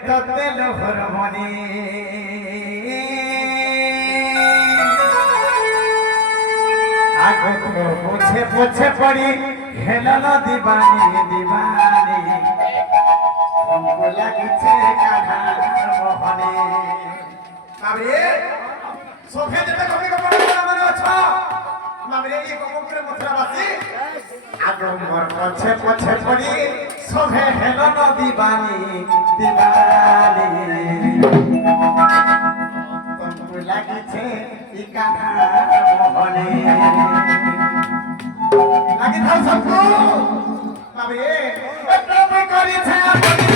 ততে লোহর মনে আগে তো পোছে পোছে পড়ি হেলল দিবানি দিবানি অঙ্গ লাগিছে কাঁধার মোহনে বাবরে সোফে যেতে কবি কবি মানে আছো বাবরে এই কবি মথুরা বাসি আগে মোর পোছে পোছে পড়ি সোফে হেলল দিবানি দিবানি অঙ্গ লাগিছে ই কাঁধার মোহনে লাগি থাও সবকু বাবরে প্রেম করিছে আপনি